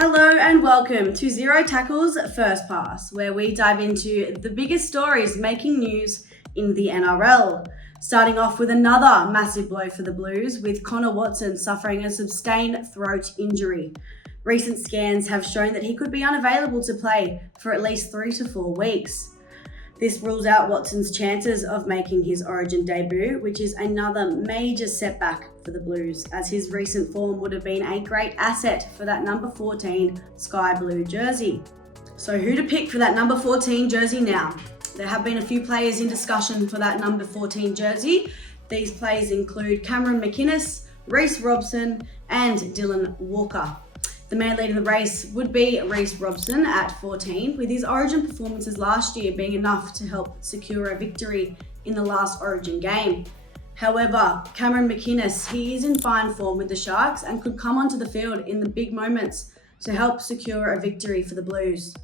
Hello and welcome to Zero Tackle's First Pass, where we dive into the biggest stories making news in the NRL. Starting off with another massive blow for the Blues, with Connor Watson suffering a sustained throat injury. Recent scans have shown that he could be unavailable to play for at least 3 to 4 weeks. This rules out Watson's chances of making his Origin debut, which is another major setback for the Blues, as his recent form would have been a great asset for that number 14 sky blue jersey. So who to pick for that number 14 jersey now? There have been a few players in discussion for that number 14 jersey. These players include Cameron McInnes, Reece Robson and Dylan Walker. The man leading the race would be Reece Robson at 14, with his Origin performances last year being enough to help secure a victory in the last Origin game. However, Cameron McInnes, he is in fine form with the Sharks and could come onto the field in the big moments to help secure a victory for the Blues.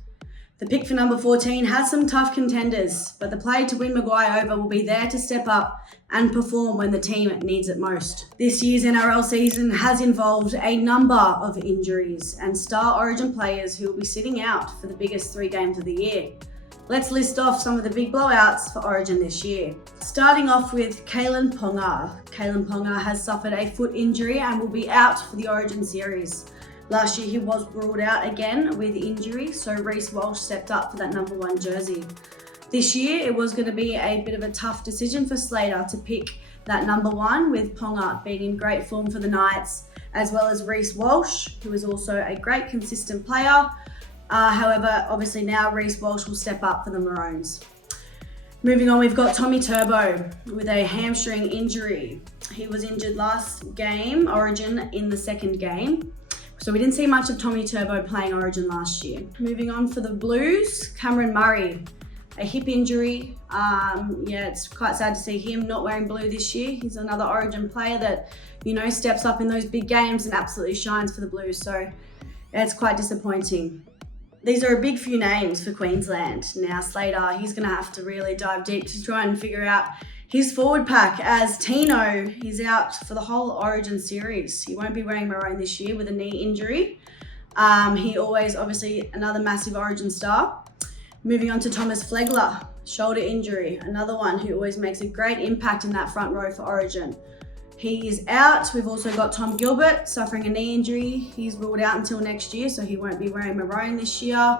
The pick for number 14 has some tough contenders, but the player to win Maguire over will be there to step up and perform when the team needs it most. This year's NRL season has involved a number of injuries and star Origin players who will be sitting out for the biggest 3 games of the year. Let's list off some of the big blowouts for Origin this year. Starting off with Kalyn Ponga. Kalyn Ponga has suffered a foot injury and will be out for the Origin series. Last year he was ruled out again with injury, so Reece Walsh stepped up for that number 1 jersey. This year it was going to be a bit of a tough decision for Slater to pick that number 1, with Ponga being in great form for the Knights, as well as Reece Walsh, who is also a great consistent player. However, obviously now Reece Walsh will step up for the Maroons. Moving on, we've got Tommy Turbo with a hamstring injury. He was injured last game, Origin, in the second game. So we didn't see much of Tommy Turbo playing Origin last year. Moving on for the Blues, Cameron Murray, a hip injury. It's quite sad to see him not wearing blue this year. He's another Origin player that, steps up in those big games and absolutely shines for the Blues. So it's quite disappointing. These are a big few names for Queensland. Now Slater, he's going to have to really dive deep to try and figure out his forward pack, as Tino, he's out for the whole Origin series. He won't be wearing maroon this year with a knee injury. He always, obviously, another massive Origin star. Moving on to Thomas Flegler, shoulder injury, another one who always makes a great impact in that front row for Origin. He is out. We've also got Tom Gilbert suffering a knee injury. He's ruled out until next year, so he won't be wearing maroon this year.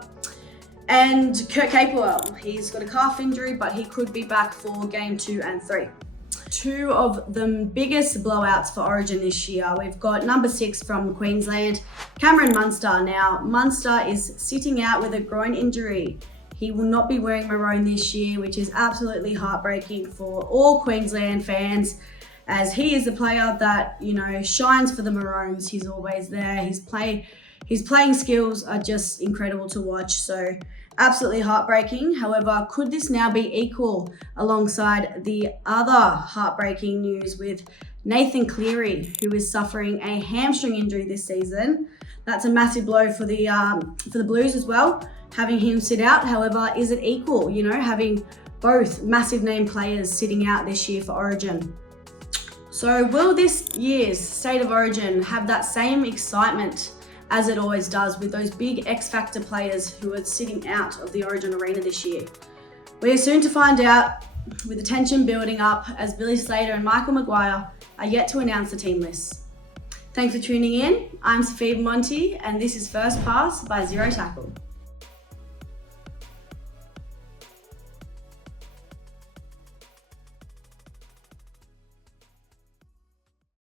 And Kurt Capewell, he's got a calf injury, but he could be back for game 2 and 3. 2 of the biggest blowouts for Origin this year. We've got number 6 from Queensland, Cameron Munster. Now, Munster is sitting out with a groin injury. He will not be wearing maroon this year, which is absolutely heartbreaking for all Queensland fans, as he is the player that, shines for the Maroons. He's always there. His playing skills are just incredible to watch, so absolutely heartbreaking. However, could this now be equal alongside the other heartbreaking news with Nathan Cleary, who is suffering a hamstring injury this season? That's a massive blow for the Blues as well, having him sit out. However, is it equal, having both massive name players sitting out this year for Origin? So will this year's State of Origin have that same excitement as it always does with those big X-Factor players who are sitting out of the Origin arena this year? We are soon to find out, with the tension building up as Billy Slater and Michael Maguire are yet to announce the team lists. Thanks for tuning in. I'm Sophia Monty and this is First Pass by Zero Tackle.